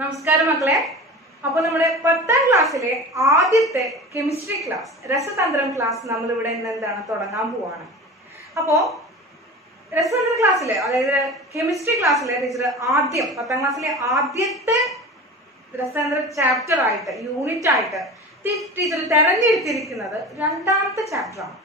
നമസ്കാരം മക്കളെ. അപ്പൊ നമ്മുടെ 10ാം ക്ലാസ്സിലെ ആദ്യത്തെ കെമിസ്ട്രി ക്ലാസ്, രസതന്ത്രം ക്ലാസ് നമ്മൾ ഇവിടെ എന്താണ് തുടങ്ങാൻ പോവാണ്. അപ്പോ രസതന്ത്ര ക്ലാസ്സിലെ, അതായത് കെമിസ്ട്രി ക്ലാസ്സിലെ ടീച്ചർ ആദ്യം 10ാം ക്ലാസ്സിലെ ആദ്യത്തെ രസതന്ത്ര ചാപ്റ്റർ ആയിട്ട്, യൂണിറ്റ് ആയിട്ട് ടീച്ചർ തെരഞ്ഞെടുത്തിരിക്കുന്നത് 2ാമത്തെ ചാപ്റ്റർ ആണ്.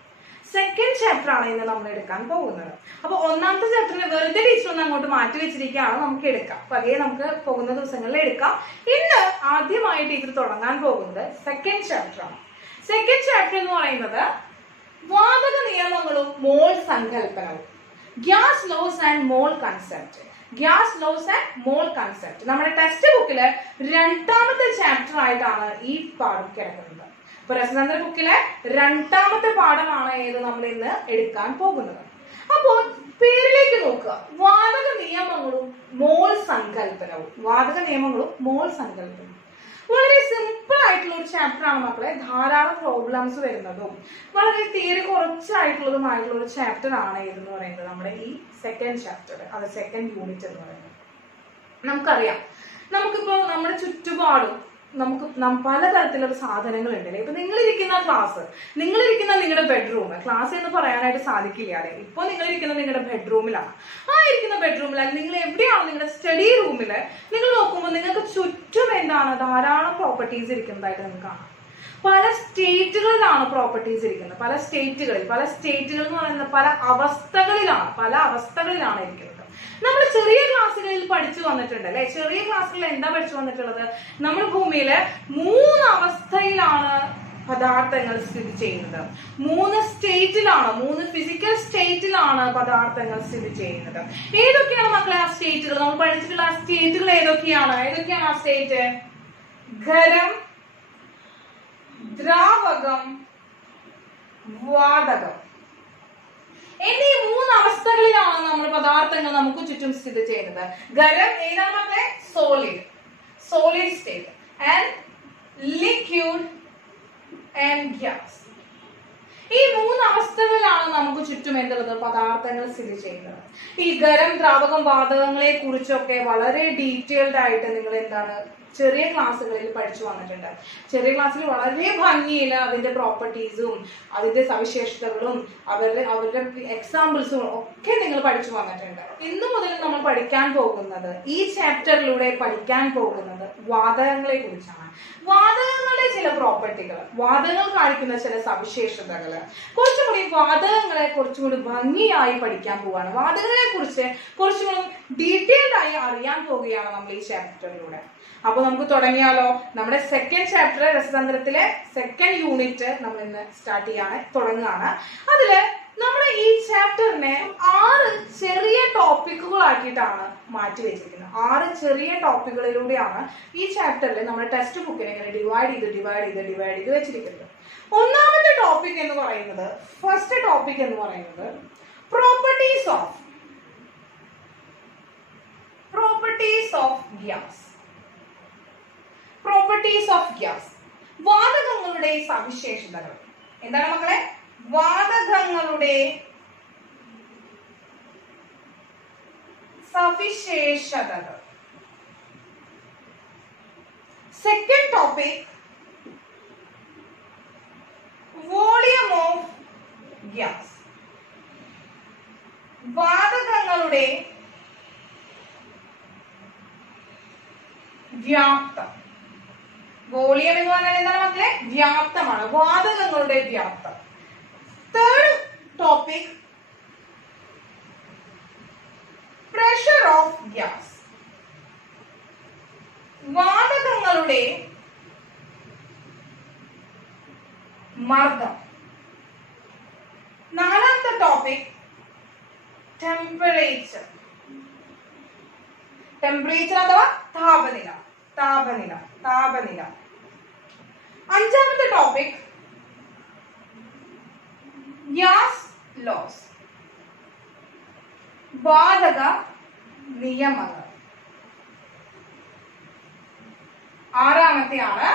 സെക്കൻഡ് ചാപ്റ്റർ ആണ് ഇന്ന് നമ്മൾ എടുക്കാൻ പോകുന്നത്. അപ്പൊ 1ാമത്തെ ചാപ്റ്ററിന് വെറുതെ ടീച്ചർ ഒന്ന് അങ്ങോട്ട് മാറ്റി വെച്ചിരിക്കുകയാണ്, നമുക്ക് എടുക്കാം. അപ്പൊ അതേ നമുക്ക് പോകുന്ന ദിവസങ്ങളിൽ എടുക്കാം. ഇന്ന് ആദ്യമായി ടീച്ചർ തുടങ്ങാൻ പോകുന്നത് സെക്കൻഡ് ചാപ്റ്റർ ആണ്. സെക്കൻഡ് ചാപ്റ്റർ എന്ന് പറയുന്നത് വാതക നിയമങ്ങളും മോൾ സങ്കല്പനവും, gas laws and mole concept. Gas laws and mole concept നമ്മുടെ ടെക്സ്റ്റ് ബുക്കില് 2ാമത്തെ ചാപ്റ്റർ ആയിട്ടാണ് ഈ പാഠം കിടക്കുന്നത്. ഇപ്പൊ രസതന്ത്ര ബുക്കിലെ 2ാമത്തെ പാഠമാണ് ഏത് നമ്മൾ ഇന്ന് എടുക്കാൻ പോകുന്നത്. അപ്പോൾ പേരിലേക്ക് നോക്കുക, വാതക നിയമങ്ങളും മോൾ സങ്കല്പനവും. വാതക നിയമങ്ങളും മോൾ സങ്കല്പനവും വളരെ സിമ്പിൾ ആയിട്ടുള്ള ഒരു ചാപ്റ്റർ ആണ് മക്കളെ. ധാരാളം പ്രോബ്ലംസ് വരുന്നതും വളരെ തിയറി കുറച്ചായിട്ടുള്ളതുമായിട്ടുള്ള ഒരു ചാപ്റ്റർ ആണ് ഏതെന്ന് പറയുന്നത് നമ്മുടെ ഈ സെക്കൻഡ് ചാപ്റ്റർ, അത് സെക്കൻഡ് യൂണിറ്റ് എന്ന് പറയുന്നത്. നമുക്കറിയാം, നമുക്കിപ്പോ നമ്മുടെ ചുറ്റുപാടും നമുക്ക് പലതരത്തിലുള്ള സാധനങ്ങൾ ഉണ്ടല്ലേ. ഇപ്പൊ നിങ്ങളിരിക്കുന്ന ക്ലാസ്, നിങ്ങളിരിക്കുന്ന നിങ്ങളുടെ ബെഡ്റൂം, ക്ലാസ് എന്ന് പറയാനായിട്ട് സാധിക്കില്ല അല്ലെ. ഇപ്പൊ നിങ്ങളിരിക്കുന്ന നിങ്ങളുടെ ബെഡ്റൂമിലാണ്. ആ ഇരിക്കുന്ന ബെഡ്റൂമിൽ, അല്ലെങ്കിൽ നിങ്ങൾ എവിടെയാണ് നിങ്ങളുടെ സ്റ്റഡി റൂമില് നിങ്ങൾ നോക്കുമ്പോൾ നിങ്ങൾക്ക് ചുറ്റും എന്താണ് ധാരാളം പ്രോപ്പർട്ടീസ് ഇരിക്കുന്നതായിട്ട് നിങ്ങൾക്ക് കാണാം. പല സ്റ്റേറ്റുകളിലാണ് പ്രോപ്പർട്ടീസ് ഇരിക്കുന്നത്. പല സ്റ്റേറ്റുകൾ എന്ന് പറയുന്നത് പല അവസ്ഥകളിലാണ് ഇരിക്കുന്നത്. നമ്മൾ ചെറിയ ക്ലാസ്സുകളിൽ പഠിച്ചു വന്നിട്ടുണ്ട് അല്ലെ. ചെറിയ ക്ലാസ്സുകളിൽ എന്താ പഠിച്ചു വന്നിട്ടുള്ളത്? നമ്മുടെ ഭൂമിയില് 3 അവസ്ഥയിലാണ് പദാർത്ഥങ്ങൾ സ്ഥിതി ചെയ്യുന്നത്. 3 സ്റ്റേറ്റിലാണ്, 3 ഫിസിക്കൽ സ്റ്റേറ്റിലാണ് പദാർത്ഥങ്ങൾ സ്ഥിതി ചെയ്യുന്നത്. ഏതൊക്കെയാണ് മക്കളെ ആ സ്റ്റേറ്റുകൾ? നമ്മൾ പഠിച്ചിട്ടുള്ള ആ സ്റ്റേറ്റുകൾ ഏതൊക്കെയാണ് ആ സ്റ്റേറ്റ്? ഖരം, ദ്രാവകം, വാതകം എന്നീ 3 അവസ്ഥകളിലാണ് നമ്മൾ പദാർത്ഥങ്ങൾ നമുക്ക് ചുറ്റും സ്ഥിതി ചെയ്യുന്നത്. ഖരം ഏതാണ് മക്കളെ? Solid state. And liquid and gas. ഈ 3 അവസ്ഥകളിലാണ് നമുക്ക് ചുറ്റും എന്തുള്ളത്? പദാർത്ഥങ്ങൾ സ്ഥിതി ചെയ്യുന്നത്. ഈ ഖരം, ദ്രാവകം, വാതകങ്ങളെ കുറിച്ചൊക്കെ വളരെ ഡീറ്റെയിൽഡ് ആയിട്ട് നിങ്ങൾ എന്താണ് ചെറിയ ക്ലാസ്സുകളിൽ പഠിച്ചു വന്നിട്ടുണ്ട്. ചെറിയ ക്ലാസ്സിൽ വളരെ ഭംഗിയിൽ അതിന്റെ പ്രോപ്പർട്ടീസും അതിന്റെ സവിശേഷതകളും അവരുടെ എക്സാമ്പിൾസും ഒക്കെ നിങ്ങൾ പഠിച്ചു വന്നിട്ടുണ്ട്. ഇന്നു മുതൽ നമ്മൾ പഠിക്കാൻ പോകുന്നത്, ഈ ചാപ്റ്ററിലൂടെ പഠിക്കാൻ പോകുന്നത് വാതകങ്ങളെ കുറിച്ചാണ്. വാതകങ്ങളുടെ ചില പ്രോപ്പർട്ടികൾ, വാതകങ്ങൾ കാണിക്കുന്ന ചില സവിശേഷതകൾ, വാതകങ്ങളെ കുറച്ചുകൂടി ഭംഗിയായി പഠിക്കാൻ പോവുകയാണ്. വാതകങ്ങളെ കുറിച്ച് കുറച്ചുകൂടി ഡീറ്റെയിൽഡ് ആയി അറിയാൻ പോവുകയാണ് നമ്മൾ ഈ ചാപ്റ്ററിലൂടെ. അപ്പൊ നമുക്ക് തുടങ്ങിയാലോ? നമ്മുടെ സെക്കൻഡ് ചാപ്റ്റർ, രസതന്ത്രത്തിലെ സെക്കൻഡ് യൂണിറ്റ് നമ്മൾ ഇന്ന് തുടങ്ങുകയാണ്. അതില് നമ്മുടെ ഈ ചാപ്റ്ററിനെ 6 ചെറിയ ടോപ്പിക്കുകളാക്കിയിട്ടാണ് മാറ്റി വെച്ചിരിക്കുന്നത്. 6 ചെറിയ ടോപ്പിക്കുകളിലൂടെയാണ് ഈ ചാപ്റ്ററിൽ നമ്മുടെ ടെക്സ്റ്റ് ബുക്കിനെ ഇങ്ങനെ ഡിവൈഡ് ചെയ്ത് വെച്ചിരിക്കുന്നത്. 1ാമത്തെ ടോപ്പിക് എന്ന് പറയുന്നത്, ഫസ്റ്റ് ടോപ്പിക് എന്ന് പറയുന്നത് properties of gas. Properties of gas, വാതകങ്ങളുടെ സവിശേഷതകൾ. എന്താണ് മക്കളെ? വാതകങ്ങളുടെ സവിശേഷതകൾ. Second topic volume of gas. വാതകങ്ങളുടെ വ്യാപ്തം. വോളിയം എന്ന് പറഞ്ഞാൽ എന്താണ് മക്കളെ? വ്യാപ്തമാണ്, വാതകങ്ങളുടെ വ്യാപ്തം. Third topic pressure of gas. വാതകങ്ങളുടെ മർദ്ദം. 4ാമത്തെ ടോപ്പിക് ടെമ്പറേച്ചർ അഥവാ താപനില. 5ാമത്തെ ടോപ്പിക് ഗ്യാസ് ലോസ്, വാതക നിയമങ്ങൾ. 6ാമത്തെയാണ്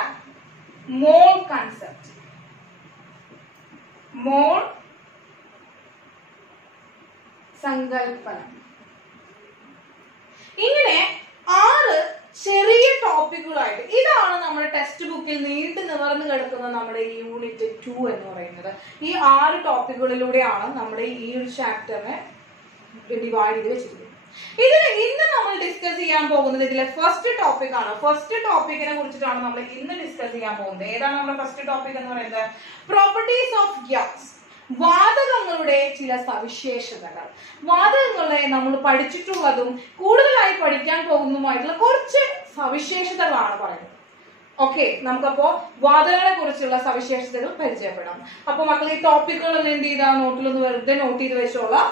മോൾ കൺസെപ്റ്റ്. മോൾ സങ്കല്പനം. ഇങ്ങനെ 6 ചെറിയ ആയിട്ട് ഇതാണ് നമ്മുടെ ടെക്സ്റ്റ് ബുക്കിൽ നീണ്ടു നിവർന്ന് കിടക്കുന്ന നമ്മുടെ ഈ യൂണിറ്റ് 2 എന്ന് പറയുന്നത്. ഈ 6 ടോപ്പിക്കുകളിലൂടെയാണ് നമ്മുടെ ഈ ഒരു ചാപ്റ്ററിനെ ഡിവൈഡ് ചെയ്ത് വെച്ചിരിക്കുന്നത്. ഇതിൽ ഇന്ന് നമ്മൾ ഡിസ്കസ് ചെയ്യാൻ പോകുന്നത് ഇതിലെ ഫസ്റ്റ് ടോപ്പിക് ആണ്. ഫസ്റ്റ് ടോപ്പിക്കിനെ കുറിച്ചിട്ടാണ് നമ്മൾ ഇന്ന് ഡിസ്കസ് ചെയ്യാൻ പോകുന്നത്. ഏതാണ് നമ്മുടെ ഫസ്റ്റ് ടോപ്പിക് എന്ന് പറയുന്നത്? പ്രോപ്പർട്ടീസ് ഓഫ് ഗ്യാസ്, വാതകങ്ങളുടെ ചില സവിശേഷതകൾ. വാതകങ്ങളെ നമ്മൾ പഠിച്ചിട്ടുള്ളതും കൂടുതലായി പഠിക്കാൻ പോകുന്നതുമായിട്ടുള്ള കുറച്ച് സവിശേഷതകളാണ് പറയുന്നത്. ഓക്കെ, നമുക്കപ്പോ വാതകങ്ങളെ കുറിച്ചുള്ള സവിശേഷതകൾ പരിചയപ്പെടാം. അപ്പൊ മക്കൾ ഈ ടോപ്പിക്കുകളൊന്നും എന്ത് ചെയ്താൽ നോട്ടിലൊന്ന് വെറുതെ നോട്ട് ചെയ്ത് വെച്ചോളാം.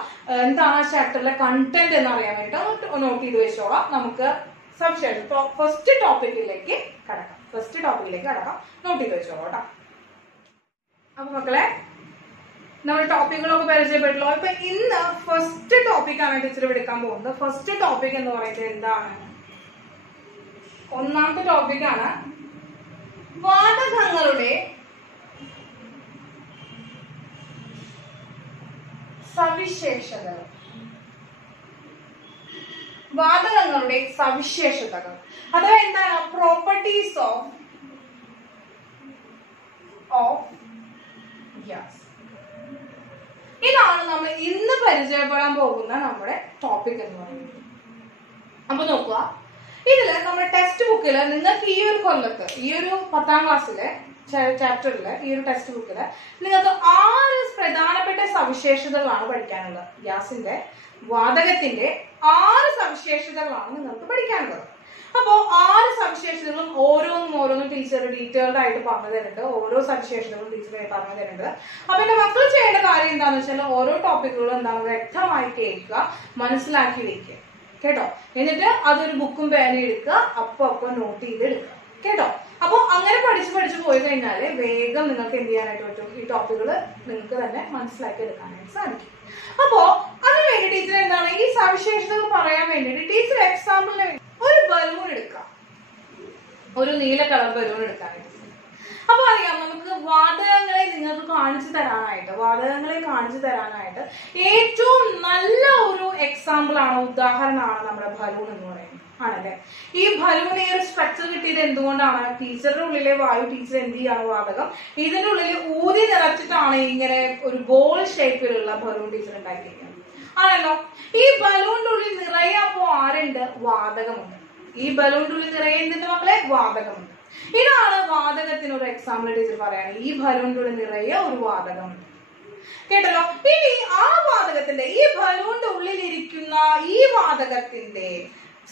എന്താണ് ചാപ്റ്ററിലെ കണ്ടന്റ് എന്ന് അറിയാൻ വേണ്ടിയിട്ട് നോട്ട് ചെയ്ത് വെച്ചോളാം. നമുക്ക് സവിശേഷം ഫസ്റ്റ് ടോപ്പിക്കിലേക്ക് കടക്കാം. നോട്ട് ചെയ്ത് വെച്ചോളാം കേട്ടോ. അപ്പൊ മക്കളെ നമ്മൾ ടോപ്പിക്കുകളൊക്കെ പരിചയപ്പെട്ടല്ലോ. ഇപ്പൊ ഇന്ന് ഫസ്റ്റ് ടോപ്പിക്കാണ് ടീച്ചർ എടുക്കാൻ പോകുന്നത്. ഫസ്റ്റ് ടോപ്പിക് എന്ന് പറയുന്നത് എന്താണ്? ഒന്നാമത്തെ ടോപ്പിക്കാണ് വാതകങ്ങളുടെ സവിശേഷതകൾ. വാതകങ്ങളുടെ സവിശേഷതകൾ അഥവാ എന്താണ്? Properties of gas. ഇതാണ് നമ്മൾ ഇന്ന് പരിചയപ്പെടാൻ പോകുന്ന നമ്മുടെ ടോപ്പിക് എന്ന് പറയുന്നത്. അപ്പൊ നോക്കുക, ഇതില് നമ്മുടെ ടെക്സ്റ്റ് ബുക്കില് നിങ്ങൾക്ക് ഈ ഒരു കൊല്ലത്ത് ഈ ഒരു 10ാം ക്ലാസ്സിലെ ചാപ്റ്ററില് ഈ ഒരു ടെക്സ്റ്റ് ബുക്കില് നിങ്ങൾക്ക് 6 പ്രധാനപ്പെട്ട സവിശേഷതകളാണ് പഠിക്കാനുള്ളത്. ഗ്യാസിന്റെ, വാതകത്തിന്റെ 6 സവിശേഷതകളാണ് നിങ്ങൾക്ക് പഠിക്കാനുള്ളത്. അപ്പോ 6 സവിശേഷതകളും ഓരോന്നും ടീച്ചർ ഡീറ്റെയിൽഡ് ആയിട്ട് പറഞ്ഞു തരുന്നുണ്ട്. ഓരോ സവിശേഷതകളും ടീച്ചർ പറഞ്ഞു തരുന്നുണ്ട്. അപ്പൊ എന്റെ മക്കൾ ചെയ്യേണ്ട കാര്യം എന്താണെന്ന് വെച്ചാൽ ഓരോ ടോപ്പിക്കുകളും എന്താണ് വ്യക്തമായി കേൾക്കുക, മനസ്സിലാക്കി വെക്കുക കേട്ടോ. എന്നിട്ട് അതൊരു ബുക്കും പേനയും എടുക്കുക, അപ്പൊ നോട്ട് ചെയ്ത് എടുക്കുക കേട്ടോ. അപ്പൊ അങ്ങനെ പഠിച്ചു പോയി കഴിഞ്ഞാല് വേഗം നിങ്ങൾക്ക് എന്ത് ചെയ്യാനായിട്ട് പറ്റും? ഈ ടോപ്പിക്കുകൾ നിങ്ങൾക്ക് തന്നെ മനസ്സിലാക്കി എടുക്കാനായിട്ട് സാധിക്കും. അപ്പോ അതിന് വേണ്ടി ടീച്ചർ എന്താണ് ഈ സവിശേഷതകൾ പറയാൻ വേണ്ടിയിട്ട് ടീച്ചർ എക്സാമ്പിളിന് ഒരു ബലൂൺ എടുക്കാം, ഒരു നീല കളർ ബലൂൺ എടുക്കാനായിട്ട്. അപ്പൊ അറിയാം, നമുക്ക് വാതകങ്ങളെ നിങ്ങൾക്ക് കാണിച്ചു തരാനായിട്ട് ഏറ്റവും നല്ല ഒരു എക്സാമ്പിൾ ആണ്, ഉദാഹരണമാണ് നമ്മുടെ ബലൂൺ എന്ന് പറയുന്നത്. ആണല്ലേ? ഈ ബലൂൺ ഈ ഒരു സ്ട്രക്ചർ കിട്ടിയത് എന്തുകൊണ്ടാണ്? ടീച്ചറുടെ ഉള്ളിലെ വായു ടീച്ചർ എന്ത് ചെയ്യാണ്? വാതകം ഇതിന്റെ ഉള്ളിൽ ഊതി നിറച്ചിട്ടാണ് ഇങ്ങനെ ഒരു ബോൾ ഷേപ്പിലുള്ള ബലൂൺ ടീച്ചർ ഉണ്ടാക്കിയിരിക്കുന്നത്. ആണല്ലോ? ഈ ബലൂണിന്റെ ഉള്ളിൽ നിറയെ അപ്പോ ആരുണ്ട്? വാതകമുണ്ട്. ഈ ബലൂണിന്റെ ഉള്ളിൽ നിറയെ എന്തിന്റെ മക്കളെ? വാതകമുണ്ട്. ഇതാണ് വാതകത്തിനൊരു എക്സാമ്പിൾ ടീച്ചർ പറയാണ്. ഈ ബലൂണിന്റെ ഉള്ളിൽ നിറയെ ഒരു വാതകമുണ്ട് കേട്ടല്ലോ. ഇനി ആ വാതകത്തിന്റെ, ഈ ബലൂണിന്റെ ഉള്ളിലിരിക്കുന്ന ഈ വാതകത്തിന്റെ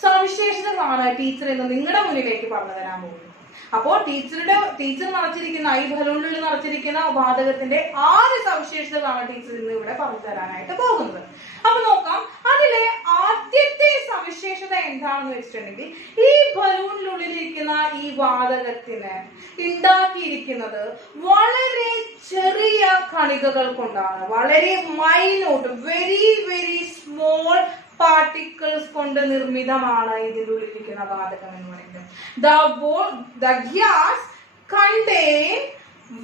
സവിശേഷതകളാണ് ടീച്ചർ ഇന്ന് നിങ്ങളുടെ മുന്നിലേക്ക് പറഞ്ഞു തരാൻ പോകുന്നത്. അപ്പോ ടീച്ചർ നിറച്ചിരിക്കുന്ന ഈ ബലൂണിൽ നിറച്ചിരിക്കുന്ന വാതകത്തിന്റെ 6 സവിശേഷതകളാണ് ടീച്ചർ ഇന്ന് ഇവിടെ പറഞ്ഞു തരാനായിട്ട് പോകുന്നത്. അപ്പൊ നോക്കാം, അതിലെ ആദ്യത്തെ സവിശേഷത എന്താണെന്ന് വെച്ചിട്ടുണ്ടെങ്കിൽ ഈ ബലൂണിനുള്ളിലിരിക്കുന്ന ഈ വാതകത്തിന് ഉണ്ടാക്കിയിരിക്കുന്നത് വളരെ ചെറിയ കണികകൾ കൊണ്ടാണ്. വളരെ മൈന്യൂട്ട്, വെരി സ്മോൾ പാർട്ടിക്കിൾസ് കൊണ്ട് നിർമ്മിതമാണ് ഇതിന്റെ ഉള്ളിലിരിക്കുന്ന വാതകം എന്ന് പറയുന്നത്. The gas contain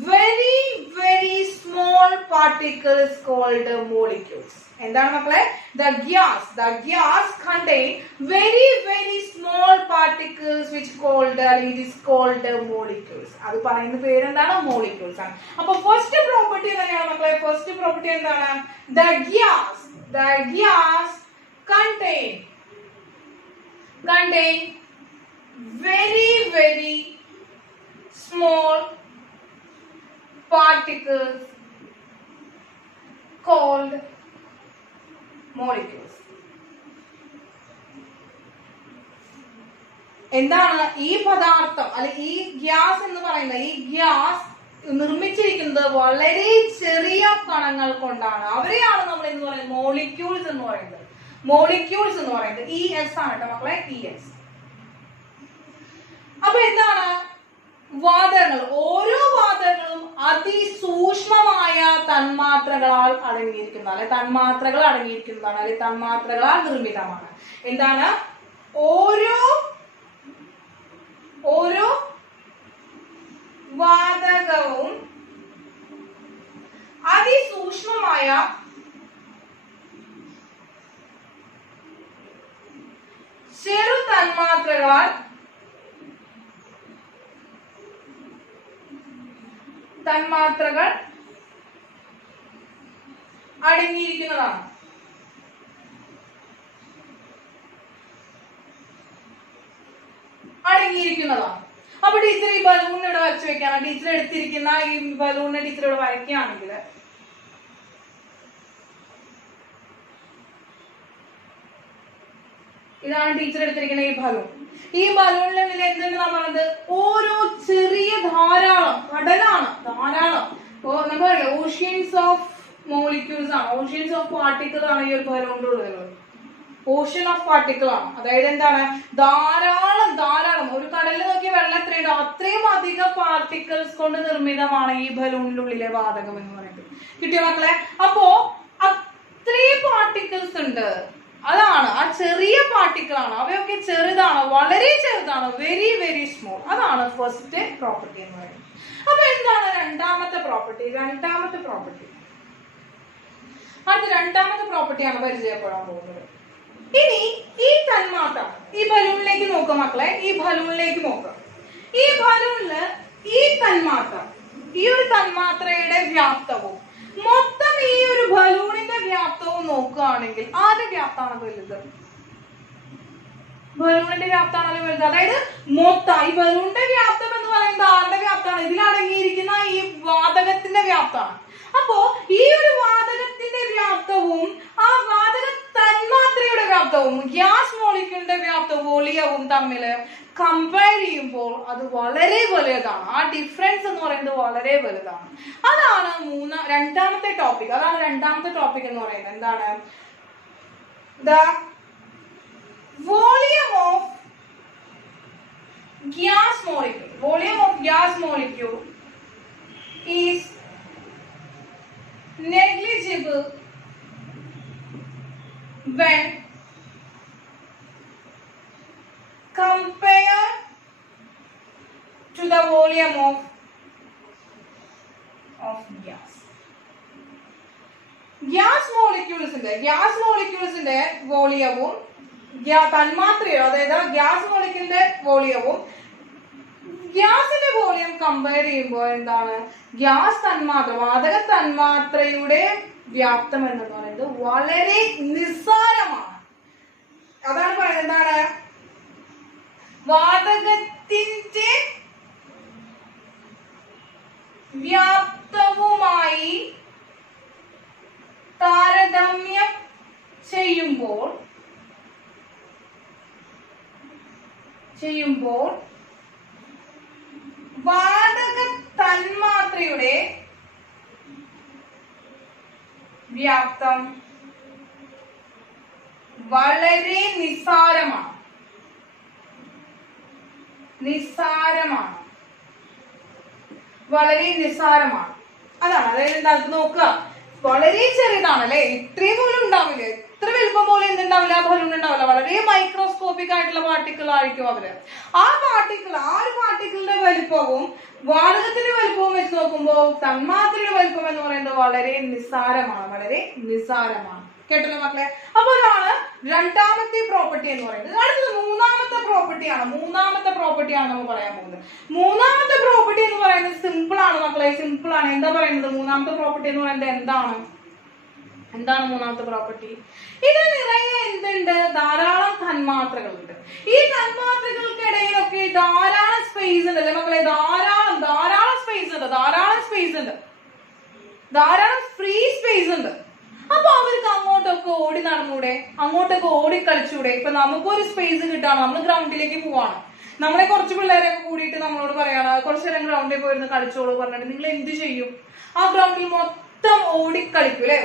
very small particles called molecules. എന്താണ് മക്കളെ? The gas contain very small particles which is called molecules. അത് പറയുന്ന പേരെന്താണ്? മോളിക്യൂൾസ് ആണ്. അപ്പൊ ഫസ്റ്റ് പ്രോപ്പർട്ടി തന്നെയാണ് മക്കളെ. ഫസ്റ്റ് പ്രോപ്പർട്ടി എന്താണ്? The gas contain very small particles called molecules. എന്താണ് ഈ പദാർത്ഥം അല്ലെ ഈ ഗ്യാസ് എന്ന് പറയുന്നത്? ഈ ഗ്യാസ് നിർമ്മിച്ചിരിക്കുന്നത് വളരെ ചെറിയ കണങ്ങൾ കൊണ്ടാണ്. അവരെയാണ് നമ്മൾ എന്ന് പറയുന്നത് മോളിക്യൂൾസ് എന്ന് പറയുന്നത്. ES ആണ് കേട്ടോ മക്കളെ, ES. അപ്പൊ എന്താണ്? വാതകങ്ങൾ, ഓരോ വാതകങ്ങളും അതിസൂക്ഷ്മമായ തന്മാത്രകളാൽ അടങ്ങിയിരിക്കുന്നതാണ്, അല്ലെ തന്മാത്രകളാൽ നിർമ്മിതമാണ്. എന്താണ്? ഓരോ വാതകവും അതിസൂക്ഷ്മമായ ചെറു തന്മാത്രകളാൽ തന്മാത്രകൾ അടങ്ങിയിരിക്കുന്നതാണ്. അപ്പൊ ടീച്ചർ ഈ ബലൂൺ ഇവിടെ വരച്ചു വെക്കാണ്. ടീച്ചർ എടുത്തിരിക്കുന്ന ഈ ബലൂണിനെ ടീച്ചർ ഇവിടെ വരയ്ക്കുകയാണെങ്കിൽ ഇതാണ് ടീച്ചർ എടുത്തിരിക്കുന്ന ഈ ബലൂൺ. ഈ ബലൂണിനുള്ളിൽ എന്തുണ്ടെന്നാ പറഞ്ഞത്? ഓരോ ചെറിയ ധാരാളം കടലാണ്, ധാരാളം നമ്മൾ പറയില്ല ഓഷ്യൻസ് ഓഫ് മോളിക്യൂൾസ് ആണ്, ഓഷ്യൻസ് ഓഫ് പാർട്ടിക്കിൾ ആണ് ഈ ഒരു ബലൂണിന്റെ ഉള്ളത്. ഓഷ്യൻ ഓഫ് പാർട്ടിക്കിൾ ആണ്. അതായത് എന്താണ്? ധാരാളം ധാരാളം ഒരു കടലിൽ നോക്കിയ വെള്ളം എത്രയുണ്ടോ അത്രയും അധികം പാർട്ടിക്കിൾസ് കൊണ്ട് നിർമ്മിതമാണ് ഈ ബലൂണിനുള്ളിലെ വാതകം എന്ന് പറയുന്നത്. കിട്ടിയോ മക്കളെ? അപ്പോ അത്രയും പാർട്ടിക്കിൾസ് ഉണ്ട്. അതാണ് ആ ചെറിയ പാർട്ടിക്കിൾ ആണ്. അവയൊക്കെ ചെറുതാണ്, വളരെ ചെറുതാണ്, വെരി വെരി സ്മോൾ. അതാണ് ഫസ്റ്റ് പ്രോപ്പർട്ടി എന്ന് പറയുന്നത്. അപ്പൊ എന്താണ് രണ്ടാമത്തെ പ്രോപ്പർട്ടി? രണ്ടാമത്തെ പ്രോപ്പർട്ടിയാണ് പരിചയപ്പെടാൻ പോകുന്നത്. ഇനി ഈ തന്മാത്ര ഈ ബലൂണിലേക്ക് നോക്കുക മക്കളെ, ഈ ബലൂണിലേക്ക് നോക്കുക. ഈ ബലൂണില് ഈ തന്മാത്ര, ഈ ഒരു തന്മാത്രയുടെ വ്യാപ്തവും മൊത്തം ഈ ഒരു ബലൂണിന്റെ വ്യാപ്തവും നോക്കുകയാണെങ്കിൽ ആരുടെ വ്യാപ്തമാണ് വലുത്? ബലൂണിന്റെ വ്യാപ്തമാണല്ലോ വലുത്. അതായത് മൊത്തം ഈ ബലൂണിന്റെ വ്യാപ്തം എന്ന് പറയുന്നത് ആരുടെ വ്യാപ്തമാണ്? ഇതിലടങ്ങിയിരിക്കുന്ന ഈ വാതകത്തിന്റെ വ്യാപ്തമാണ്. അപ്പോ ഈ ഒരു വാതകത്തിന്റെ വ്യാപ്തവും ആ വാതക തന്മാത്രയുടെ വ്യാപ്തവും ഗ്യാസ് മോളിക്യൂളിന്റെ വ്യാപ്തവും വോളിയവും തമ്മിൽ കമ്പയർ ചെയ്യുമ്പോൾ അത് വളരെ വലുതാണ്. ആ ഡിഫറൻസ് എന്ന് പറയുന്നത് വളരെ വലുതാണ്. അതാണ് രണ്ടാമത്തെ ടോപ്പിക്. അതാണ് രണ്ടാമത്തെ ടോപ്പിക് എന്ന് പറയുന്നത്. എന്താണ്? The volume of gas molecule. Volume of gas molecule is negligible when compared to the volume of gas. Gas മോളിക്യൂൾസിന്റെ വോളിയവും തന്മാത്രയോ അതായത് ഗ്യാസ് മോളിക്യൂളിന്റെ വോളിയവും ഗ്യാസിന്റെ വോളിയം കമ്പയർ ചെയ്യുമ്പോൾ എന്താണ്? ഗ്യാസ് തന്മാത്ര വാതക തന്മാത്രയുടെ വ്യാപ്തം എന്ന് പറയുന്നത് വളരെ നിസ്സാരമാണ്. അതാണ് പറയുന്നത്. എന്താണ്? വാതകത്തിന്റെ വ്യാപ്തവുമായി താരതമ്യം ചെയ്യുമ്പോൾ വാതക തന്മാത്രയുടെ വ്യാപ്തം വളരെ നിസ്സാരമാണ്. വളരെ നിസ്സാരമാണ്. അതാണ്. അതായത് എന്താ നോക്കുക, വളരെ ചെറിയതാണ് അല്ലെ, ഇത്രയും പോലും ഉണ്ടാവില്ല, ഇത്ര വലുപ്പം പോലെ എന്തുണ്ടാവില്ല, ബലൂൺ ഉണ്ടാവില്ല. വളരെ മൈക്രോസ്കോപ്പിക് ആയിട്ടുള്ള പാർട്ടിക്കിൾ ആയിരിക്കും അവര്. ആ ഒരു പാർട്ടിക്കിളിന്റെ വലിപ്പവും വാതകത്തിന്റെ വലിപ്പവും വെച്ച് നോക്കുമ്പോൾ തന്മാത്രയുടെ വലിപ്പം എന്ന് പറയുന്നത് വളരെ നിസ്സാരമാണ്. കേട്ടല്ലോ മക്കളെ? അപ്പൊ അതാണ് രണ്ടാമത്തെ പ്രോപ്പർട്ടി എന്ന് പറയുന്നത്. അടുത്തത് മൂന്നാമത്തെ പ്രോപ്പർട്ടിയാണ് നമ്മൾ പറയാൻ പോകുന്നത്. മൂന്നാമത്തെ പ്രോപ്പർട്ടി എന്ന് പറയുന്നത് സിമ്പിൾ ആണ് മക്കളെ, സിമ്പിൾ ആണ്. എന്താ പറയുന്നത്? മൂന്നാമത്തെ പ്രോപ്പർട്ടി എന്ന് പറയുന്നത് എന്താണ് മൂന്നാമത്തെ പ്രോപ്പർട്ടി? ഇത് നിറയെ എന്തുണ്ട്? ധാരാളം തന്മാത്രകളുണ്ട്. ഈ തന്മാത്രകൾക്കിടയിലൊക്കെ ധാരാളം സ്പേസ് ഉണ്ട് അല്ലെ മക്കളെ? ധാരാളം സ്പേസ് ഉണ്ട്, ധാരാളം ഫ്രീ സ്പേസ് ഉണ്ട്. അപ്പൊ അവർക്ക് അങ്ങോട്ടൊക്കെ ഓടി നടന്നൂടെ, അങ്ങോട്ടൊക്കെ ഓടി കളിച്ചൂടെ? ഇപ്പൊ നമുക്കൊരു സ്പേസ് കിട്ടാണ്, നമ്മൾ ഗ്രൗണ്ടിലേക്ക് പോവാണ്, നമ്മളെ കുറച്ച് പിള്ളേരൊക്കെ കൂടിയിട്ട് നമ്മളോട് പറയാണ് കുറച്ചു നേരം ഗ്രൗണ്ടിൽ പോയിരുന്ന് കളിച്ചോളൂ പറഞ്ഞിട്ട് നിങ്ങൾ എന്ത് ചെയ്യും? ആ ഗ്രൗണ്ടിൽ മൊത്തം ഓടിക്കളിക്കും അല്ലെ,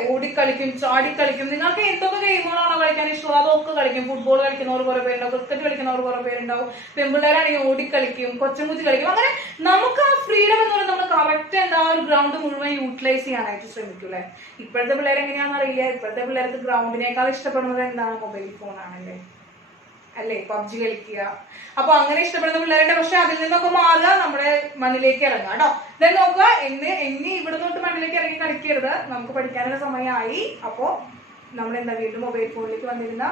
ചാടിക്കളിക്കും. നിങ്ങൾക്ക് എന്തൊക്കെ ഗെയിമുകളാണോ കളിക്കാൻ ഇഷ്ടമുള്ളത് അതൊക്കെ കളിക്കും. ഫുട്ബോൾ കളിക്കുന്നവർ കുറെ പേരുണ്ടാവും, ക്രിക്കറ്റ് കളിക്കുന്നവർ കുറെ പേരുണ്ടാവും, പെൺപിള്ളേരാണെങ്കിൽ ഓടിക്കളിക്കും, കൊച്ചുകുത്തി കളിക്കും. അങ്ങനെ നമുക്ക് ആ ഫ്രീഡം എന്ന് പറയുന്നത് നമ്മൾ കറക്റ്റ് എന്താ ഒരു ഗ്രൗണ്ട് മുഴുവൻ യൂട്ടിലൈസ് ചെയ്യാനായിട്ട് ശ്രമിക്കും അല്ലെ. ഇപ്പോഴത്തെ പിള്ളേർ എങ്ങനെയാണെന്ന് അറിയില്ല. ഇപ്പോഴത്തെ പിള്ളേർക്ക് ഗ്രൗണ്ടിനേക്കാൾ ഇഷ്ടപ്പെടുന്നത് എന്താണ്? മൊബൈൽ ഫോൺ ആണല്ലേ അല്ലെ, പബ്ജി കളിക്കുക. അപ്പൊ അങ്ങനെ ഇഷ്ടപ്പെടുന്ന പിള്ളേരുടെ, പക്ഷെ അതിൽ നിന്നൊക്കെ മാറുക, നമ്മുടെ മണ്ണിലേക്ക് ഇറങ്ങുക കേട്ടോ. ദെൻ നോക്കുക, ഇനി ഇവിടെ തൊട്ട് മണ്ണിലേക്ക് ഇറങ്ങി കളിക്കരുത്, നമുക്ക് പഠിക്കാനുള്ള സമയമായി. അപ്പോ നമ്മൾ എന്താ വീണ്ടും മൊബൈൽ ഫോണിലേക്ക് വന്നിരുന്ന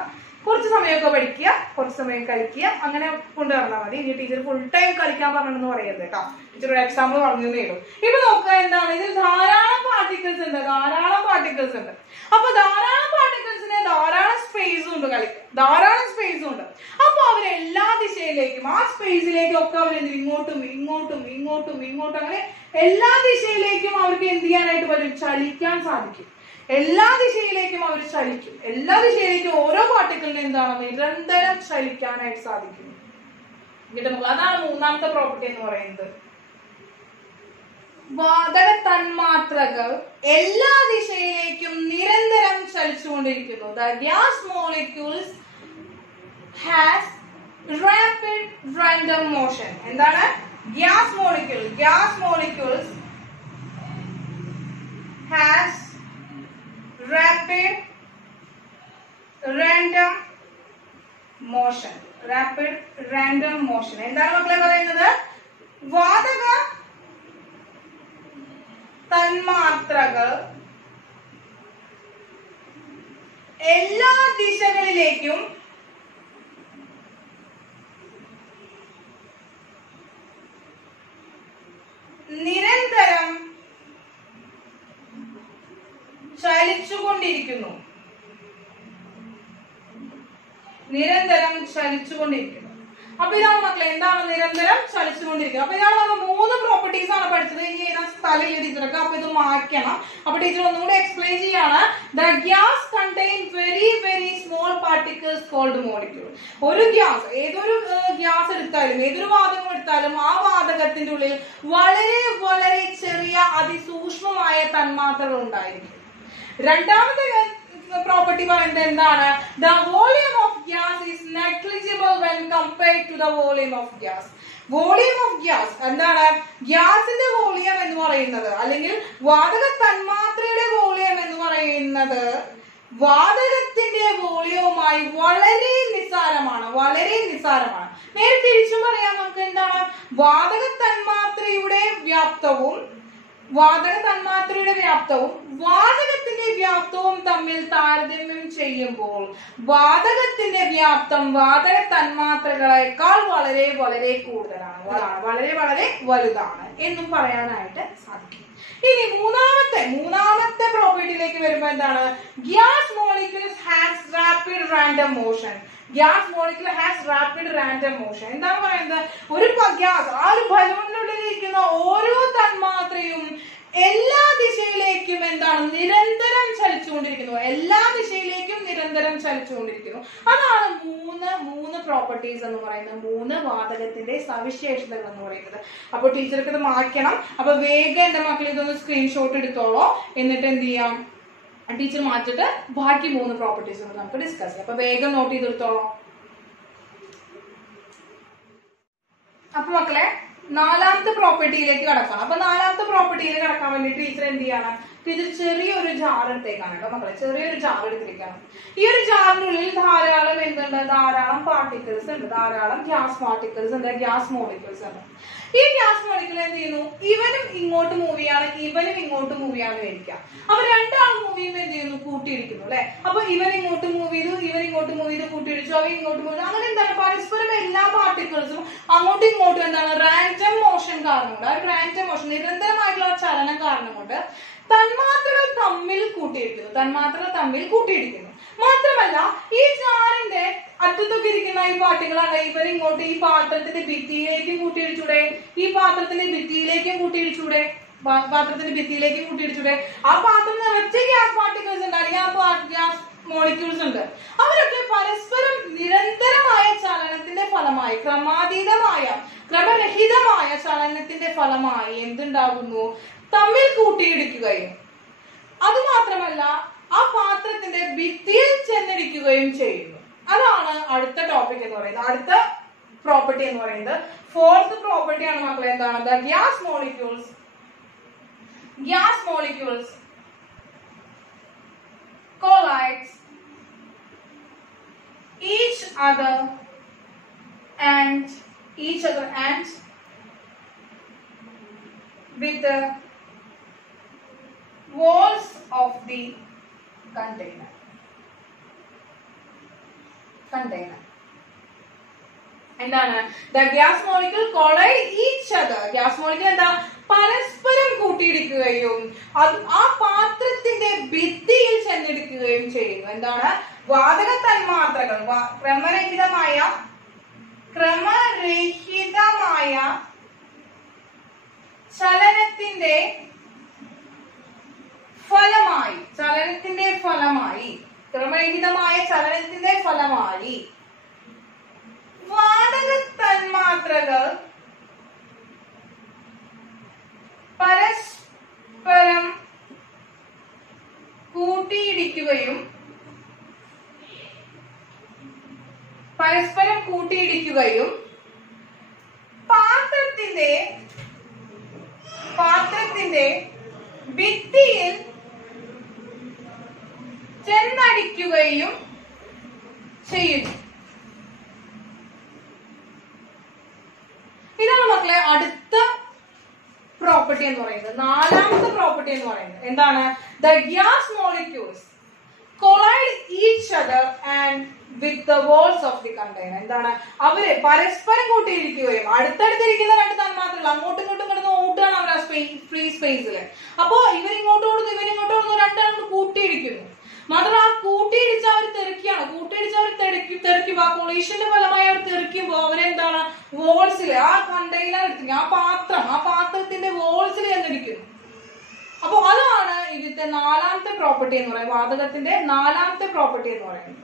കുറച്ച് സമയമൊക്കെ പഠിക്കുക, കുറച്ച് സമയം കളിക്കുക, അങ്ങനെ കൊണ്ടുവന്നാൽ മതി. ഇനി ടീച്ചർ ഫുൾ ടൈം കളിക്കാൻ പറഞ്ഞെന്ന് പറയരുത് കേട്ടോ. ടീച്ചർ ഒരു എക്സാമ്പിൾ പറഞ്ഞു തരും. ഇപ്പൊ നോക്കുക, എന്താണ് ഇതിൽ ധാരാളം പാർട്ടിക്കിൾസ് ഉണ്ട്, ധാരാളം പാർട്ടിക്കിൾസ് ഉണ്ട്. അപ്പൊ ധാരാളം പാർട്ടിക്കിൾസിന് ധാരാളം സ്പേസും ഉണ്ട്, ധാരാളം സ്പേസും ഉണ്ട്. അപ്പൊ അവർ എല്ലാ ദിശയിലേക്കും, ആ സ്പേസിലേക്കും ഒക്കെ അവർ ഇങ്ങോട്ടും ഇങ്ങോട്ടും ഇങ്ങോട്ടും ഇങ്ങോട്ടും അങ്ങനെ എല്ലാ ദിശയിലേക്കും അവർക്ക് എന്ത് ചെയ്യാനായിട്ട് പറ്റും? ചലിക്കാൻ സാധിക്കും. എല്ലാ ദിശയിലേക്കും അവർ ചലിക്കും. എല്ലാ ദിശയിലേക്കും ഓരോ പാർട്ടിക്കിളിനും എന്താണ്? നിരന്തരം ചലിക്കാനായിട്ട് സാധിക്കും. അതാണ് മൂന്നാമത്തെ പ്രോപ്പർട്ടി എന്ന് പറയുന്നത്. വാതക തന്മാത്രകൾ എല്ലാ ദിശയിലേക്കും നിരന്തരം ചലിച്ചുകൊണ്ടിരിക്കുന്നു. The gas molecules has rapid random motion. എന്താണ്? gas molecules has rapid random motion. എന്താണ് മക്കളെ പറയുന്നത്? വാതക തന്മാത്രകൾ എല്ലാ ദിശകളിലേക്കും നിരന്തരം ചലിച്ചുകൊണ്ടിരിക്കുന്നു. അപ്പൊ ഇതാണ് മക്കളെ, എന്താണ് നിരന്തരം ചലിച്ചുകൊണ്ടിരിക്കുന്നത്. അപ്പൊ ഇതാണ് നമ്മൾ 3 പ്രോപ്പർട്ടീസ് ആണ് പഠിച്ചത്. ഇനി ഏതാ സ്ഥലം ടീച്ചർക്ക്, അപ്പൊ ഇത് മാറ്റണം. അപ്പൊ ടീച്ചർ ഒന്നുകൂടി എക്സ്പ്ലെയിൻ ചെയ്യാണ്. The gas contain very very small particles called molecule. ഒരു ഗ്യാസ്, ഏതൊരു ഗ്യാസ് എടുത്താലും, ഏതൊരു വാതകം എടുത്താലും ആ വാതകത്തിന്റെ ഉള്ളിൽ വളരെ വളരെ ചെറിയ അതിസൂക്ഷ്മമായ തന്മാത്രകൾ ഉണ്ടായിരിക്കും. രണ്ടാമത്തെ പ്രോപ്പർട്ടി പറയുന്നത് എന്താണ്? The volume of gas is negligible when compared to the volume of gas. Volume of gas എന്താണ്? ഗ്യാസിന്റെ വോളിയം എന്ന് പറയുന്നത്, അല്ലെങ്കിൽ വാതക തന്മാത്രയുടെ വോളിയം എന്ന് പറയുന്നത് വാതകത്തിന്റെ വോളിയവുമായി വളരെ നിസ്സാരമാണ്. നേരെ തിരിച്ചും പറയാം നമുക്ക്. എന്താണ്? വാതക തന്മാത്രയുടെ വ്യാപ്തവും വാതകത്തിന്റെ വ്യാപ്തവും തമ്മിൽ താരതമ്യം ചെയ്യുമ്പോൾ വാതകത്തിന്റെ വ്യാപ്തം വാതക തന്മാത്രകളെക്കാൾ വളരെ വളരെ കൂടുതലാണ്, വളരെ വളരെ വലുതാണ് എന്നും പറയാനായിട്ട് സാധിക്കും. ഇനി മൂന്നാമത്തെ പ്രോപ്പർട്ടിയിലേക്ക് വരുമ്പോൾ എന്താണ്? Gas molecules has rapid random motion. എന്താണ് പറയുന്നത്? ഒരു ഗ്യാസ്, ആ ഒരു ബലൂണിനുള്ളിൽ ഇരിക്കുന്ന ഓരോ തന്മാത്രയും എല്ലാ ദിശയിലേക്കും എന്താണ്? നിരന്തരം ചലിച്ചുകൊണ്ടിരിക്കുന്നു. അതാണ് മൂന്ന് പ്രോപ്പർട്ടീസ് എന്ന് പറയുന്നത്, 3 വാതകത്തിന്റെ സവിശേഷതകൾ എന്ന് പറയുന്നത്. അപ്പൊ ടീച്ചർക്ക് ഇത് മാറ്റണം. അപ്പൊ വേഗം എന്റെ മക്കൾ ഇതൊന്ന് സ്ക്രീൻഷോട്ട് എടുത്തോളോ. എന്നിട്ട് എന്ത് ചെയ്യാം? ടീച്ചർ മാറ്റിട്ട് ബാക്കി 3 പ്രോപ്പർട്ടീസ് നമുക്ക് ഡിസ്കസ് ചെയ്യാം. അപ്പൊ വേഗം നോട്ട് ചെയ്തെടുത്തോളോ. അപ്പൊ മക്കളെ, 4ാമത്തെ പ്രോപ്പർട്ടിയിലേക്ക് കടക്കണം. അപ്പൊ 4ാമത്തെ പ്രോപ്പർട്ടിയിൽ കടക്കാൻ വേണ്ടി ടീച്ചർ എന്ത് ചെയ്യണം? ടീച്ചർ ചെറിയൊരു ജാർ എടുത്തേക്കാണ് കേട്ടോ മക്കളെ. ചെറിയൊരു ജാർ എടുത്തിരിക്കണം. ഈ ഒരു ജാറിനുള്ളിൽ ധാരാളം എന്തുണ്ട്? ധാരാളം പാർട്ടിക്കിൾസ് ഉണ്ട്, ധാരാളം ഗ്യാസ് പാർട്ടിക്കിൾസ് ഉണ്ട്, ഗ്യാസ് മോളിക്യൂൾസ് ഉണ്ട്. ഈ ഗ്യാസ് മോളിക്യൂൾ എന്ത് ചെയ്യുന്നു? ഇവനും ഇങ്ങോട്ട് മൂവ് ചെയ്യാണ്, ഇവനും ഇങ്ങോട്ട് മൂവ് ചെയ്യാന്ന് വിചാരിക്കാം. അപ്പൊ രണ്ടാളും മൂവ് ചെയ്യുമ്പോൾ എന്ത് ചെയ്യുന്നു? കൂട്ടിയിടിക്കുന്നു അല്ലെ? അപ്പൊ ഇവൻ ഇങ്ങോട്ട് മൂവ് ചെയ്തു, കൂട്ടിയിടിച്ചു, അവൻ ഇങ്ങോട്ട് മൂവ് ചെയ്തു. അങ്ങനെ എന്താണ്? പരസ്പരം എല്ലാ പാർട്ടിക്കിൾസും അങ്ങോട്ടും ഇങ്ങോട്ടും എന്താണ്? റാൻഡം മോഷൻ കാരണം കൊണ്ട്, ആ ഒരു റാൻഡം മോഷൻ, നിരന്തരമായിട്ടുള്ള ചലനം കാരണം കൊണ്ട് തന്മാത്രകൾ തമ്മിൽ കൂട്ടിയിടിക്കുന്നു. മാത്രമല്ല, ഈ ജാറിന്റെ അറ്റത്തൊക്കെ ഇരിക്കുന്ന ഈ പാർട്ടികളാണ് ഇവർ ഇങ്ങോട്ട് ഈ പാത്രത്തിന്റെ ഭിത്തിയിലേക്കും കൂട്ടിയിടിച്ചൂടെ, ഈ പാത്രത്തിന്റെ ഭിത്തിയിലേക്കും കൂട്ടിയിടിച്ചൂടെ. ആ പാത്രം നിറച്ച ഗ്യാസ് പാർട്ടിക്കിൾസ് ഉണ്ട്, അല്ലെങ്കിൽ ആ ഗ്യാസ് മോളിക്യൂൾസ് ഉണ്ട്. അവരൊക്കെ പരസ്പരം നിരന്തരമായ ചലനത്തിന്റെ ഫലമായി, ക്രമരഹിതമായ ചലനത്തിന്റെ ഫലമായി എന്തുണ്ടാകുന്നു? തമ്മിൽ കൂട്ടിയിടിക്കുകയും അതുമാത്രമല്ല ആ പാത്രത്തിന്റെ ഭിത്തിയിൽ ചെന്നിരിക്കുകയും ചെയ്യുന്നു. അതാണ് അടുത്ത ടോപ്പിക് എന്ന് പറയുന്നത്, അടുത്ത പ്രോപ്പർട്ടി എന്ന് പറയുന്നത്. 4th പ്രോപ്പർട്ടിയാണ് മക്കളെ. എന്താണ്? The gas molecules collides each other and with the walls of the container. container. എന്താണ്? The gas molecule collide each other. Gas molecule എന്താ? പരസ്പരം കൂട്ടിയിടിക്കുകയും ആ പാത്രത്തിന്റെ ഭിത്തിയിൽ ചെന്നിടിക്കുകയും ചെയ്യുന്നു. എന്താണ്? വാതക തന്മാത്രകൾ ക്രമരഹിതമായ ചലനത്തിന്റെ ഫലമായി വാതക തന്മാത്രകൾ പരസ്പരം കൂട്ടിയിടിക്കുകയും പാത്രത്തിന്റെ ഭിത്തിയിൽ ചെന്നടിക്കുകയും ചെയ്യുന്നു. ഇതാണ് മക്കളെ അടുത്ത പ്രോപ്പർട്ടി എന്ന് പറയുന്നത്. നാലാമത്തെ പ്രോപ്പർട്ടി എന്ന് പറയുന്നത് എന്താണ്? The gas molecules collide each other and with the walls of the container. എന്താണ്? അവര് പരസ്പരം കൂട്ടിയിരിക്കുകയും അടുത്തടുത്തിരിക്കുന്ന രണ്ട് തന്മാത്രകൾ അങ്ങോട്ടും ഇങ്ങോട്ടും കിടന്ന് ഓട്ടാണ് അവർ ഫ്രീ സ്പേസിൽ. അപ്പോ ഇവരിങ്ങോട്ട് ഓടുന്നു ഇവരിങ്ങോട്ട് ഓടുന്നു, രണ്ടാളും കൂട്ടിയിടിക്കുന്നു. മാത്രമല്ല ആ കൂട്ടിയിടിച്ച് അവർ തെറിക്കുകയാണ്. തെറിക്കുമ്പോ ആ കൊളീഷന്റെ ഫലമായി അവർ തെറിക്കുമ്പോ അവരെന്താണ്? വോൾസില് ആ കണ്ടെയ്നർ എടുത്തിരിക്കും, ആ പാത്രത്തിന്റെ വോൾസിൽ ചെന്നിരിക്കുന്നു. അപ്പൊ അതാണ് ഇതിന്റെ നാലാമത്തെ പ്രോപ്പർട്ടി എന്ന് പറയുന്നത്. വാതകത്തിന്റെ നാലാമത്തെ പ്രോപ്പർട്ടി എന്ന് പറയുന്നത്.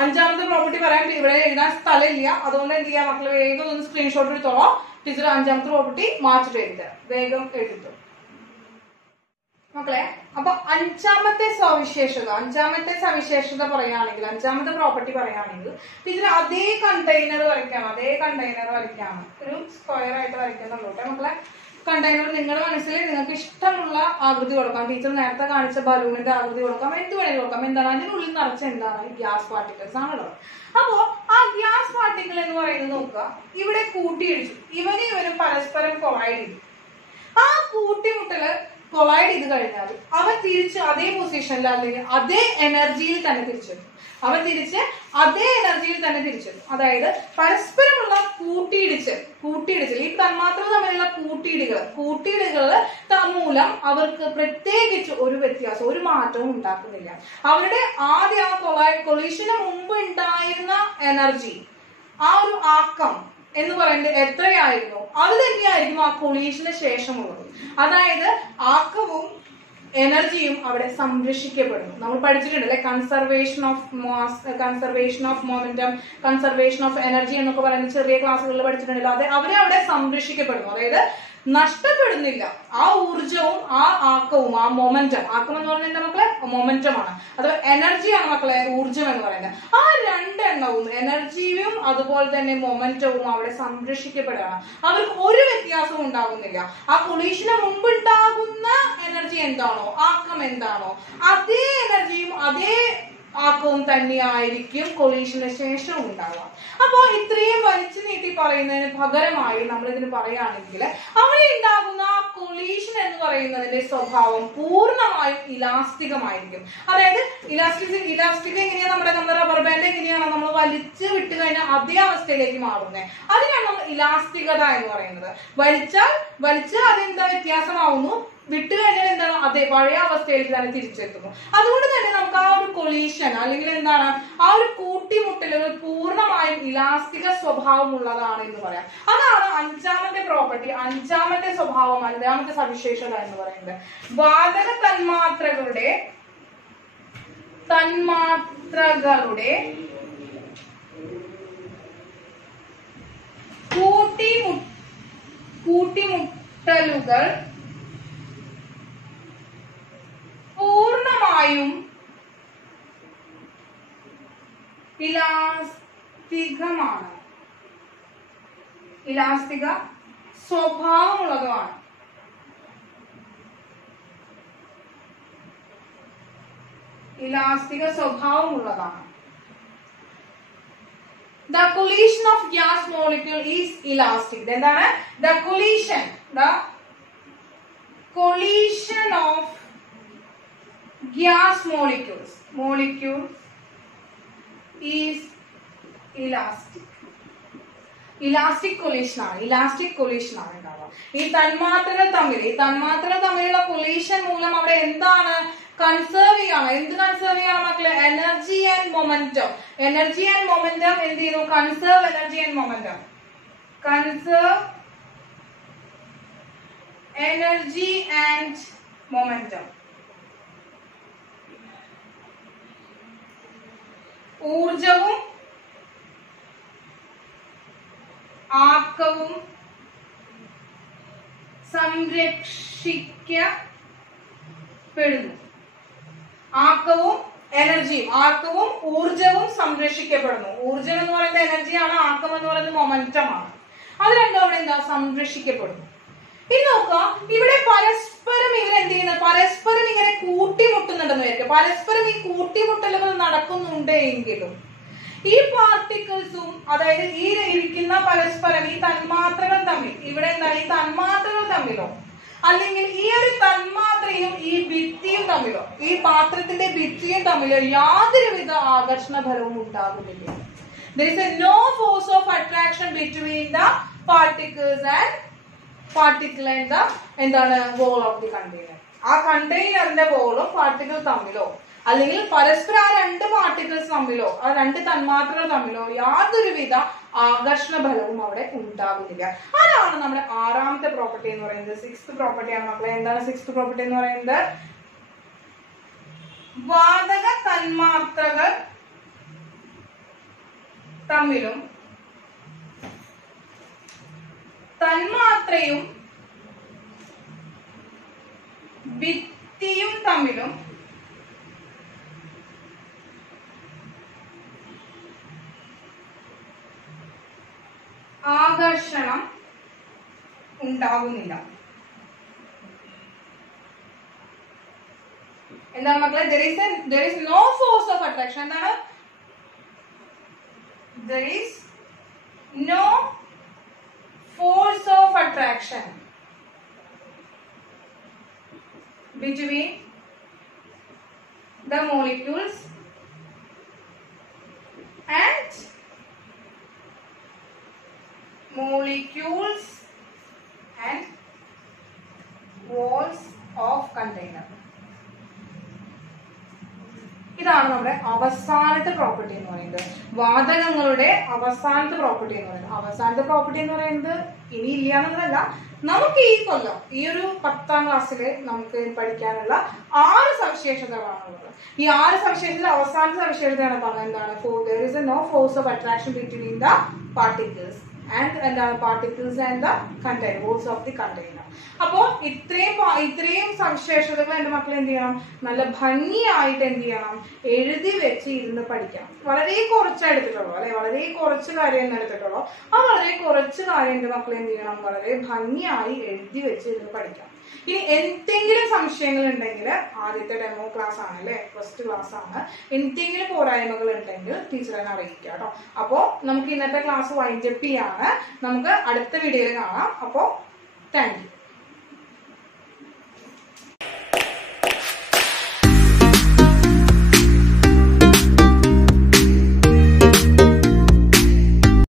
അഞ്ചാമത്തെ പ്രോപ്പർട്ടി പറയാൻ ഇവിടെ എഴുതാൻ സ്ഥലമില്ല, അതുകൊണ്ട് എന്ത് ചെയ്യാം മക്കള് വേഗം ഒന്ന് സ്ക്രീൻഷോട്ട് എടുത്തോളാം. ടീച്ചർ അഞ്ചാമത്തെ പ്രോപ്പർട്ടി മാറ്റിട്ട് എഴുതാം, വേഗം എഴുതും മക്കളെ. അപ്പൊ അഞ്ചാമത്തെ സവിശേഷത പറയുകയാണെങ്കിൽ, അഞ്ചാമത്തെ പ്രോപ്പർട്ടി പറയുകയാണെങ്കിൽ ടീച്ചർ അതേ കണ്ടെയ്നർ വരയ്ക്കാണ്. ഒരു സ്ക്വയർ ആയിട്ട് വരയ്ക്കുന്നുള്ളൂ കേട്ടോ മക്കളെ. കണ്ടെയ്നർ നിങ്ങളുടെ മനസ്സിൽ നിങ്ങൾക്ക് ഇഷ്ടമുള്ള ആകൃതി കൊടുക്കാം. ടീച്ചർ നേരത്തെ കാണിച്ച ബലൂണിന്റെ ആകൃതി കൊടുക്കാം, എന്ത് വേണമെങ്കിലും കൊടുക്കാം. എന്താണ് അതിനുള്ളിൽ നിറച്ച എന്താണ്? ഗ്യാസ് പാർട്ടിക്കിൾസ് ആണല്ലോ. അപ്പോ ആ ഗ്യാസ് പാർട്ടിക്കിൾ എന്ന് പറയുന്നത് നോക്കുക, ഇവിടെ കൂട്ടിയിടിച്ചു, ഇവരും പരസ്പരം കൊളൈഡ് ചെയ്തു. ആ കൂട്ടിമുട്ടല് കൊളൈഡ് ചെയ്ത് കഴിഞ്ഞാൽ അവൻ തിരിച്ച് അതേ പൊസിഷനിൽ അല്ലെങ്കിൽ അതേ എനർജിയിൽ തന്നെ തിരിച്ചെത്തും. അതായത് പരസ്പരമുള്ള കൂട്ടിയിടിച്ചൽ ഈ തന്മാത്രകൾ തമ്മിലുള്ള കൂട്ടിയിടികൾ മൂലം അവർക്ക് പ്രത്യേകിച്ച് ഒരു വ്യത്യാസം, ഒരു മാറ്റവും ഉണ്ടാക്കുന്നില്ല. അവരുടെ ആദ്യ കൊളീഷന് മുമ്പ് ഉണ്ടായിരുന്ന എനർജി, ആ ഒരു ആക്കം എന്ന് പറയുന്നത് എത്രയായിരുന്നു അത് തന്നെയായിരിക്കും ആ കൊളീഷന് ശേഷമുള്ളത്. അതായത് ആക്കവും എനർജിയും അവിടെ സംരക്ഷിക്കപ്പെടുന്നു. നമ്മൾ പഠിച്ചിട്ടുണ്ടല്ലേ, conservation of mass, conservation of momentum, conservation of energy എന്നൊക്കെ പറയുന്ന ചെറിയ ക്ലാസ്സുകളിൽ പഠിച്ചിട്ടുണ്ടല്ലോ. അവരെ അവിടെ സംരക്ഷിക്കപ്പെടുന്നു. അതായത് നഷ്ടപ്പെടുന്നില്ല. ആ ഊർജവും ആ ആക്കവും ആ മൊമെന്റം, ആക്കം എന്ന് പറഞ്ഞാൽ എന്താ മക്കളെ? മൊമെന്റമാണ്, അഥവാ എനർജിയാണ് മക്കളെ ഊർജം എന്ന് പറയുന്നത്. ആ രണ്ടെണ്ണവും എനർജിയും അതുപോലെ തന്നെ മൊമെന്റവും അവിടെ സംരക്ഷിക്കപ്പെടുകയാണ്. അവർക്ക് ഒരു വ്യത്യാസവും ഉണ്ടാകുന്നില്ല. ആ കൊളീഷന് മുമ്പ് ഉണ്ടാകുന്ന എനർജി എന്താണോ, ആക്കം എന്താണോ, അതേ എനർജിയും അതേ ആക്കവും തന്നെയായിരിക്കും കൊളീഷന് ശേഷം ഉണ്ടാവുക. അപ്പോ ഇത്രയും വലിച്ചു നീട്ടി പറയുന്നതിന് പകരമായി നമ്മൾ ഇതിന് പറയുകയാണെങ്കിൽ അവിടെ ഉണ്ടാകുന്ന കൊളീഷൻ എന്ന് പറയുന്നതിന്റെ സ്വഭാവം പൂർണ്ണമായും ഇലാസ്റ്റികമായിരിക്കും. അതായത് ഇലാസ്റ്റിക് എങ്ങനെയാണ്? നമ്മുടെ റബ്ബർ ബാൻഡ് എങ്ങനെയാണ് നമ്മൾ വലിച്ചു വിട്ട് കഴിഞ്ഞാൽ അതേ അവസ്ഥയിലേക്ക് മാറുന്നത്. അതിനാണ് നമ്മൾ ഇലാസ്റ്റികത എന്ന് പറയുന്നത്. വലിച്ച് അതെന്താ വ്യത്യാസമാവുന്നു, വിട്ട് കഴിഞ്ഞാൽ എന്താണ്? അതേ പഴയ അവസ്ഥയിലേക്ക് തന്നെ തിരിച്ചെത്തുന്നു. അതുകൊണ്ട് തന്നെ നമുക്ക് ആ ഒരു കൊളീഷൻ അല്ലെങ്കിൽ എന്താണ് ആ ഒരു കൂട്ടിമുട്ടലുകൾ പൂർണ്ണമായും ഇലാസ്റ്റിക സ്വഭാവമുള്ളതാണ് എന്ന് പറയാം. അതാണ് അഞ്ചാമത്തെ പ്രോപ്പർട്ടി, അഞ്ചാമത്തെ സ്വഭാവം, അഞ്ചാമത്തെ സവിശേഷത എന്ന് പറയുന്നത്. വാതക തന്മാത്രകളുടെ കൂട്ടിമുട്ടലുകൾ പൂർണ്ണമായും ഇലാസ്തിക സ്വഭാവമുള്ളതുമാണ്. The collision of gas molecule is elastic. എന്താണ്? The collision of gas molecules is elastic collision ആണ് ഉണ്ടാവുക. ഈ തന്മാത്രകൾ തമ്മിലുള്ള കൊളീഷൻ മൂലം അവിടെ എന്താണ് കൺസേർവ് ചെയ്യാണ്? എന്ത് കൺസേർവ് ചെയ്യാണ് മക്കളെ? എനർജി ആൻഡ് മൊമെന്റം എന്ത് ചെയ്യുന്നു? Conserve energy and momentum. ഊർജവും ആക്കവും സംരക്ഷിക്കപ്പെടുന്നു. ആക്കവും ഊർജവും സംരക്ഷിക്കപ്പെടുന്നു. ഊർജം എന്ന് പറയുന്നത് എനർജിയാണ്, ആക്കം എന്ന് പറയുന്നത് മൊമെന്റം ആണ്. അത് രണ്ടും അവിടെ എന്താ? സംരക്ഷിക്കപ്പെടുന്നു. ഇനി നോക്കുക, ഇവിടെ പരസ്പരം ഇവരെന്ത് ചെയ്യുന്നത്? പരസ്പരം ഇങ്ങനെ കൂട്ടിമുട്ടുന്നുണ്ടെന്ന് വിചാരിക്കുക. പരസ്പരം ഈ കൂട്ടിമുട്ടലുകൾ നടക്കുന്നുണ്ട് എങ്കിലും ഈ പാർട്ടിക്കിൾസും, അതായത് ഈ ഇരിക്കുന്ന പരസ്പരം ഈ തന്മാത്രകൾ തമ്മിൽ, ഇവിടെ എന്താണ് ഈ തന്മാത്രകൾ തമ്മിലോ അല്ലെങ്കിൽ ഈ ഒരു തന്മാത്രയും ഈ ഭിത്തിയും തമ്മിലോ, ഈ പാത്രത്തിന്റെ ഭിത്തിയും തമ്മിലോ യാതൊരുവിധ ആകർഷണ ഫലവും ഉണ്ടാകുന്നില്ല. There is no force of attraction between the particles and the എന്താണ് wall of the container. ആ കണ്ടെയ്നറിന്റെ വോളും പാർട്ടിക്കിൾ തമ്മിലോ അല്ലെങ്കിൽ പരസ്പരം ആ രണ്ട് പാർട്ടിക്കിൾസ് തമ്മിലോ ആ രണ്ട് തന്മാത്രകൾ തമ്മിലോ യാതൊരുവിധ ആകർഷണ ഫലവും അവിടെ ഉണ്ടാകുന്നില്ല. അതാണ് നമ്മുടെ ആറാമത്തെ പ്രോപ്പർട്ടി എന്ന് പറയുന്നത്. സിക്സ്ത് പ്രോപ്പർട്ടി ആണ് മക്കളെ. എന്താണ് സിക്സ്ത് പ്രോപ്പർട്ടി എന്ന് പറയുന്നത്? വാതക തന്മാത്രകൾ തമ്മിലും തന്മാത്രയും ഭിത്തിയും തമ്മിലും ആകർഷണം ഉണ്ടാകുന്നില്ല. എന്താണ് മക്കളെ? there is no force of attraction. എന്താണ്? There is no force of attraction between the molecules and walls of container. ഇതാണ് നമ്മുടെ അവസാനത്തെ പ്രോപ്പർട്ടി എന്ന് പറയുന്നത്. വാതകങ്ങളുടെ അവസാനത്തെ പ്രോപ്പർട്ടി എന്ന് പറയുന്നത് ഇനി ഇല്ല എന്നുള്ളതല്ല, നമുക്ക് ഈ കൊല്ലം ഈ ഒരു 10ാം ക്ലാസ്സിൽ നമുക്ക് പഠിക്കാനുള്ള 6 സവിശേഷതകളാണുള്ളത്. ഈ 6 സവിശേഷത അവസാനത്തെ സവിശേഷതയാണ് പറഞ്ഞത്. എന്താണ്? there is no force of attraction between the particles and particles and the container, walls of the container. അപ്പോ ഇത്രയും സവിശേഷതകൾ എന്റെ മക്കൾ എന്ത് ചെയ്യണം? നല്ല ഭംഗിയായിട്ട് എന്ത് ചെയ്യണം? എഴുതി വെച്ച് ഇരുന്ന് പഠിക്കണം. വളരെ കുറച്ച് എടുത്തിട്ടുള്ളൂ അല്ലെ, വളരെ കുറച്ച് കാര്യം എടുത്തിട്ടുള്ളൂ. ആ വളരെ കുറച്ച് കാര്യം എന്റെ മക്കൾ എന്ത് ചെയ്യണം? വളരെ ഭംഗിയായി എഴുതി വെച്ച് ഇരുന്ന് പഠിക്കണം. ഇനി എന്തെങ്കിലും സംശയങ്ങൾ ഉണ്ടെങ്കിൽ ആദ്യത്തെ ഡെമോ ക്ലാസ് ആണ് അല്ലെ, ഫസ്റ്റ് ക്ലാസ് ആണ്. എന്തെങ്കിലും പോരായ്മകൾ ഉണ്ടെങ്കിൽ ടീച്ചറെ അറിയിക്കാം കേട്ടോ. അപ്പോ നമുക്ക് ഇന്നത്തെ ക്ലാസ് വൈൻഡപ്പ് ചെയ്യാണ്. നമുക്ക് അടുത്ത വീഡിയോയിൽ കാണാം. അപ്പോ താങ്ക് യു.